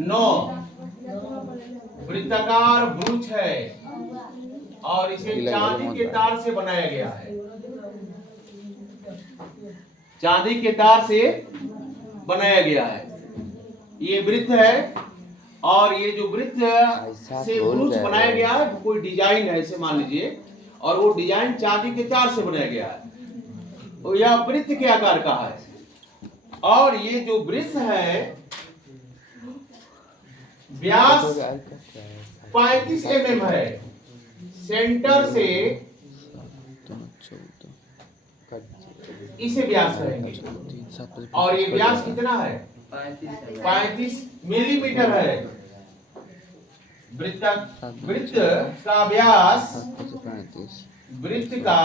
9 वृत्ताकार ब्रूच है और इसे चांदी के तार से बनाया गया है। चांदी के तार से बनाया गया है। ये वृत्त है और ये जो वृत्त से ब्रूच बनाया गया है, कोई डिजाइन है ऐसे मान लीजिए, और वो डिजाइन चांदी के तार से बनाया गया है। तो यह वृत्त के आकार का है और ये जो वृत्त है व्यास 35 mm है। सेंटर से इसे व्यास कहेंगे और ये व्यास कितना है? 35 मिलीमीटर है। वृत्त का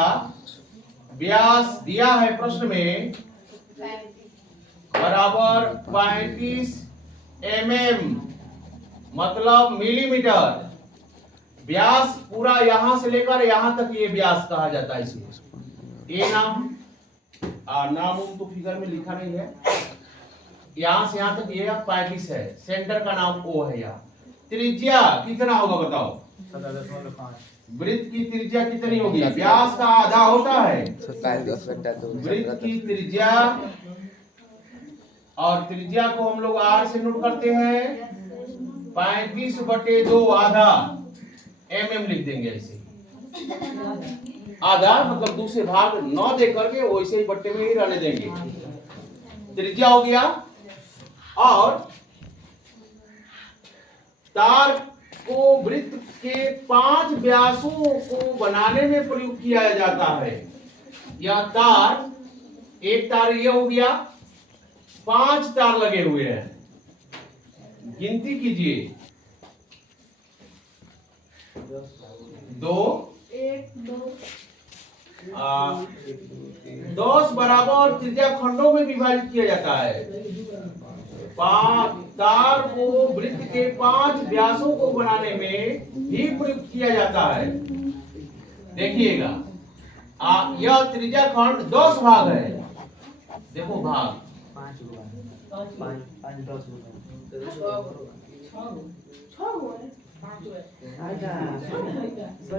व्यास दिया है प्रश्न में बराबर 35 mm, मतलब मिलीमीटर। व्यास पूरा यहां से लेकर यहां तक ये व्यास कहा जाता है। इसे ये नाम तो फिगर में लिखा नहीं है। यहां से यहां तक ये 35 है। सेंटर का नाम O है। यहाँ त्रिज्या कितना होगा बताओ? वृत्त की त्रिज्या कितनी होगी? व्यास का आधा होता है वृत्त की त्रिज्या, और त्रिज्या को हम लोग R से नोट करते हैं। 35/2 आधा mm लिख देंगे। ऐसे आधा मतलब दूसरे भाग 9 दे करके वैसे ही बट्टे में ही रहने देंगे। त्रिज्या हो गया। और तार को वृत्त के 5 व्यासों को बनाने में प्रयोग किया जाता है। यह तार, एक तार ये हो गया, 5 तार लगे हुए हैं। गिनती कीजिए। 2 1 2 10 बराबर त्रिज्या खंडों में विभाजित किया जाता है। तार को वृत्त के 5 व्यासों को बनाने में भी प्रयुक्त किया जाता है। देखिएगा, यह त्रिज्या खंड 10 भाग है। देखो भाग 5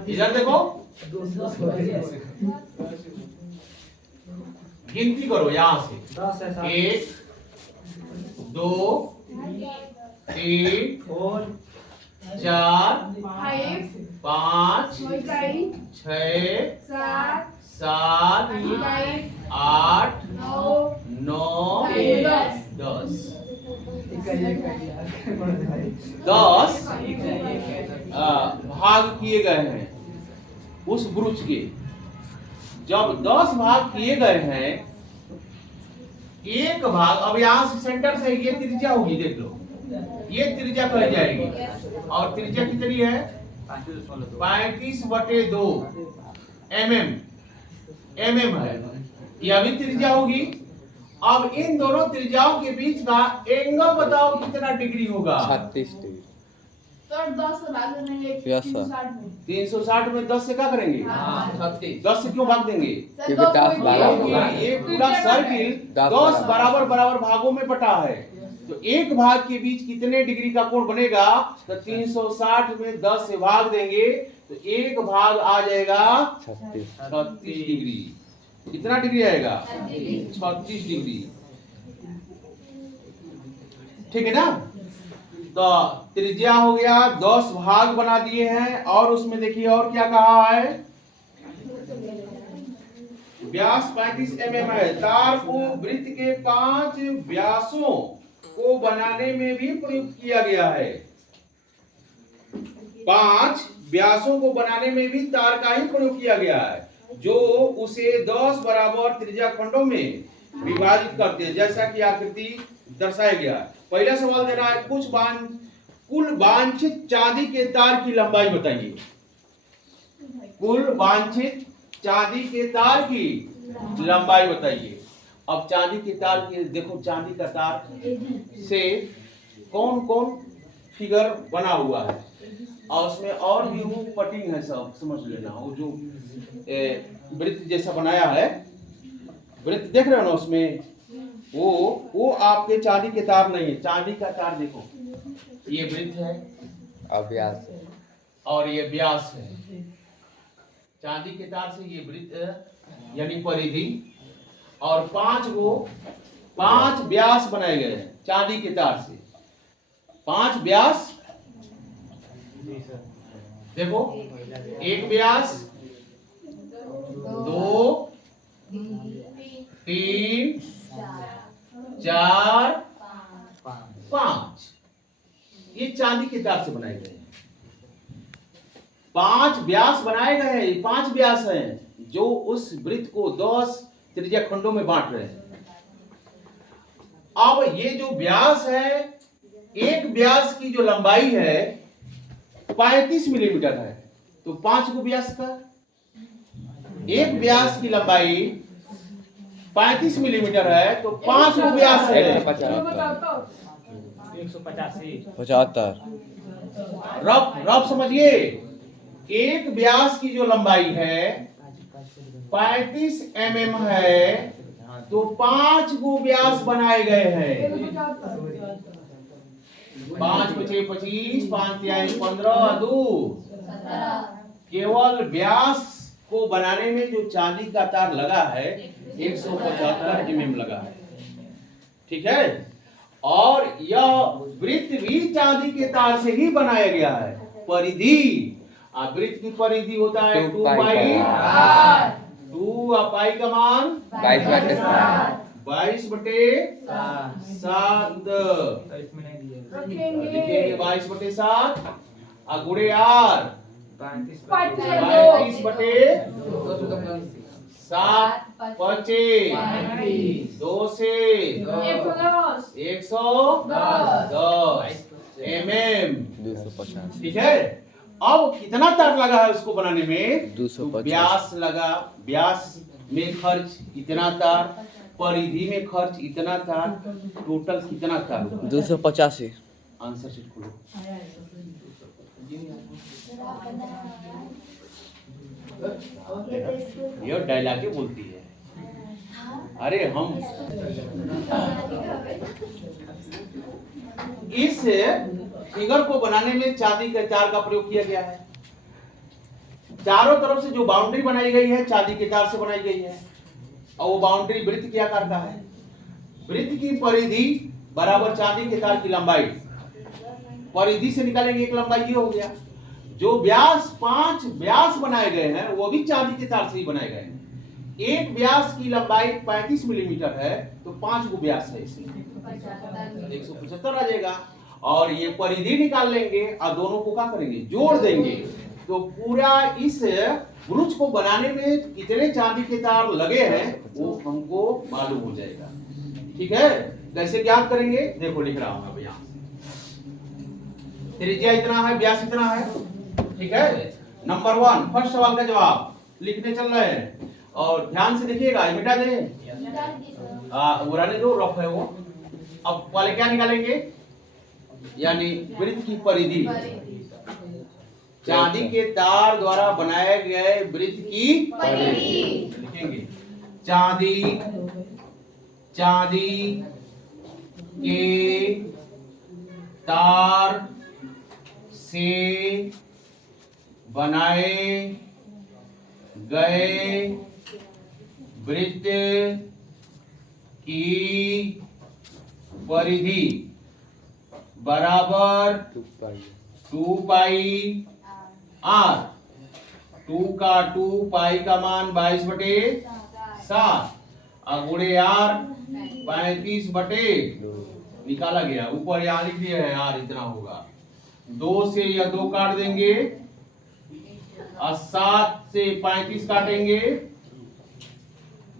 इधर देखो, गिनती करो यहां से। 1 2 3 4 5 6 7 8 9 10 भाग किए गए हैं उस ब्रूच के। जब 10 भाग किए गए हैं, एक भाग, अब यहां से सेंटर से ये त्रिज्या होगी, देख लो, ये त्रिज्या कह जाएगी। और त्रिज्या कितनी है? 35/2 mm है। यह भी त्रिज्या होगी। अब इन दोनों त्रिज्याओं के बीच का एंगल बताओ कितना डिग्री होगा? 36 डिग्री। तो 10 से भाग देंगे 360 में 10 से क्या करेंगे? 10 से क्यों भाग देंगे? ये पूरा सर्किल 10 बराबर भागों में बटा है। तो एक भाग के बीच कितने डिग्री का कोण बनेगा? तो 360 में 10 से भाग देंगे तो एक भाग आ जाएगा 36 डिग्री। कितना डिग्री आएगा? 36 डिग्री। ठीक है ना? तो त्रिज्या हो गया, 10 भाग बना दिए हैं। और उसमें देखिए और क्या कहा है? व्यास 35 mm है। तार को वृत्त के 5 व्यासों को बनाने में भी प्रयुक्त किया गया है। 5 व्यासों को बनाने में भी तार का ही प्रयोग किया गया है, जो उसे 10 बराबर त्रिज्या खंडों में विभाजित करते हैं, जैसा कि आकृति दर्शाया गया है। पहला सवाल दे रहा है, कुल वांछित चांदी के तार की लंबाई बताइए। कुल वांछित चांदी के तार की लंबाई बताइए। अब चांदी के तार की देखो, चांदी का तार से कौन कौन फिगर बना हुआ है, और उसमें और भी वो कटिंग है, सब समझ लेना। वो जो वृत्त जैसा बनाया है, वृत्त देख रहे हो ना, उसमें वो आपके चांदी के तार नहीं है। चांदी का तार देखो, ये वृत्त है अभ्यास और ये व्यास है। चांदी के तार से ये वृत्त यानी परिधि और 5 व्यास बनाए गए हैं चांदी के तार से। 5 व्यास देखो, एक व्यास, 2, 3, 4, 5, ये चांदी के तार से बनाए गए हैं। 5 व्यास बनाए गए हैं। ये 5 व्यास हैं जो उस वृत्त को 10 त्रिज्या खंडों में बांट रहे हैं। अब ये जो व्यास है, एक व्यास की जो लंबाई है 35 मिलीमीटर है, तो 5 को व्यास का, एक व्यास की लंबाई 35 मिलीमीटर है तो 5 को व्यास है। 75 रफ समझिए, एक व्यास की जो लंबाई है 35 mm है तो 5 को व्यास बनाए गए हैं। 5 × 5 = 25, 5 × 3 = 15, 2 केवल व्यास को बनाने में जो चांदी का तार लगा है 175 mm लगा है। ठीक है, और यह वृत्त भी चांदी के तार से ही बनाया गया है। परिधि, वृत्त की परिधि होता है 2 पाई, 2 पाई का मान 22/7 22/7 रखेंगे। लिखेंगे 22/7 गुणे R 35/2 35/7 25 2 से 110 mm। 250 ठीक है, अब कितना तार लगा है उसको बनाने में? 250 व्यास लगा, व्यास में खर्च इतना तार, परिधि में खर्च इतना तार, टोटल कितना तार हुआ? 285 आंसर शीट खोलो। ये डायलॉग बोलती है, अरे हम इस फिगर को बनाने में चांदी के तार का प्रयोग किया गया है। चारों तरफ से जो बाउंड्री बनाई गई है चांदी के तार से बनाई गई है, और वो बाउंड्री वृत्त के आकार का है। वृत्त की परिधि बराबर चांदी के तार की लंबाई, परिधि से निकालेंगे एक लंबाई ये हो गया। जो व्यास 5 व्यास बनाए गए हैं वो भी चांदी के तार से ही बनाए गए हैं। एक व्यास की लंबाई 35 मिलीमीटर है तो 5 को व्यास है, इसलिए 175 आ जाएगा। और ये परिधि निकाल लेंगे और दोनों को क्या करेंगे? जोड़ देंगे, तो पूरा इस ब्रुच को बनाने में कितने चांदी के तार लगे हैं वो हमको मालूम हो जाएगा। ठीक है, कैसे ज्ञात करेंगे? देखो लिख रहा हूं भैया, त्रिज्या इतना है, व्यास इतना है। ठीक है, नंबर 1 फर्स्ट सवाल का जवाब लिखने चल रहे हैं, और ध्यान से देखिएगा, मिटा दें उड़ाने दो, रफ है वो। अब वाले क्या निकालेंगे? यानी वृत्त की परिधि, चांदी के तार द्वारा बनाए गए वृत्त की परिधि लिखेंगे। चांदी के तार से बनाए गए वृत्त की परिधि बराबर 2 पाई R। 2 का 2 पाई का मान 22/7 गुणे R 35/2 निकाला गया। ऊपर यहाँ लिख दिया है R इतना होगा। 2 से यह 2 काट देंगे और 7 से 35 काटेंगे,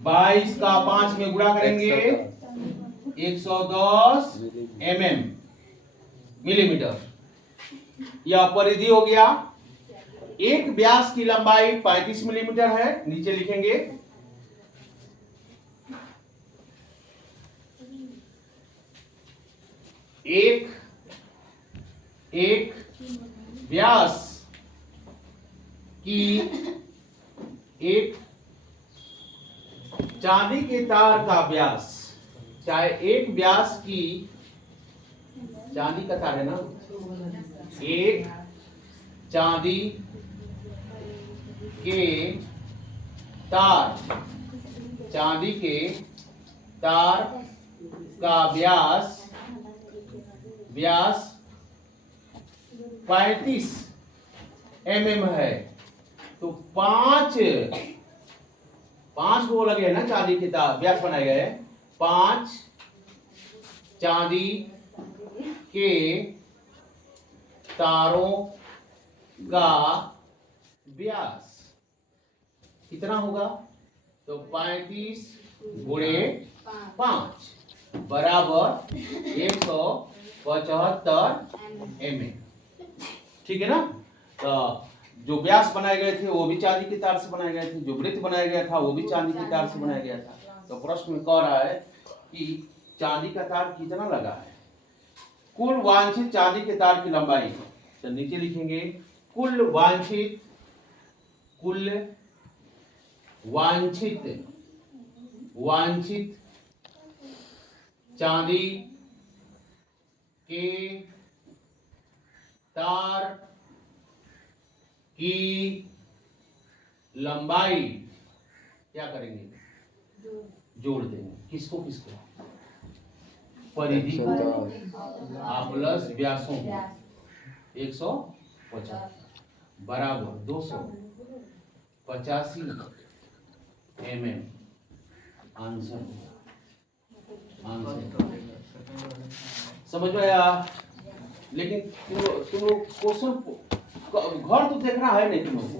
22 का 5 में गुणा करेंगे 110 मिलीमीटर। यह परिधि हो गया। एक व्यास की लंबाई 35 मिलीमीटर है, नीचे लिखेंगे। एक व्यास की, एक चांदी के तार का व्यास चाहे एक व्यास की चांदी का तार है ना, एक चांदी के तार, चांदी के तार का व्यास 35 mm है, तो पांच वो लगे हैं ना चांदी के तार व्यास बनाए गए, 5 चांदी के तारों का व्यास कितना होगा? तो 35 गुणे 5 बराबर 175 mm। ठीक है ना? तो जो व्यास बनाए गए थे वो भी चांदी के तार से बनाए गए थे, जो वृत्त बनाया गया था वो भी चांदी के तार से बनाया गया था। तो प्रश्न में कह रहा है कि चांदी का तार कितना लगा है। कुल वांछित चांदी के तार की लंबाई, तो नीचे लिखेंगे कुल वांछित चांदी के तार की लंबाई क्या करेंगे? जोड़ देंगे। किसको किसको? परिधि को प्लस व्यासों को 150 बराबर 285 mm आंसर समझ में आया? लेकिन तुम लोग क्वेश्चन घर तो देखना है नहीं तुम लोग को।